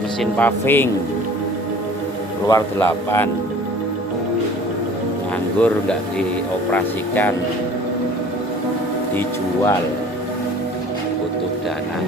Mesin paving keluar 8, nganggur nggak dioperasikan, dijual, butuh dana.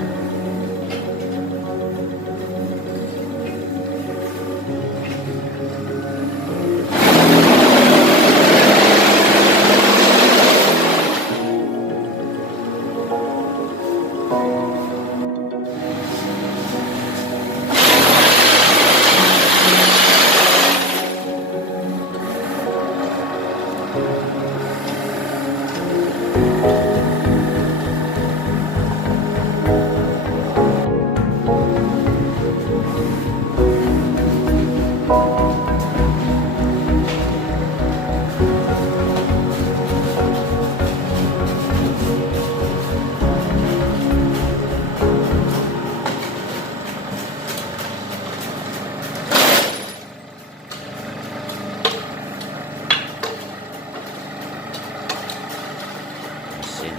Mesin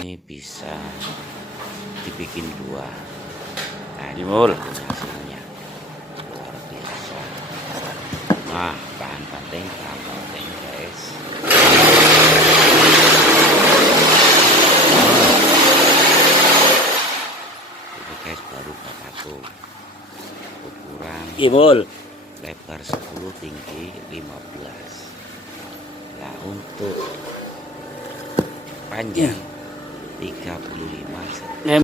ini bisa dibikin 2. Nah ini mul hasilnya luar biasa. Nah bahan penting guys. Ini guys baru bataku, ukuran imul lebar 10, tinggi 15. Nah untuk panjang 35 cm.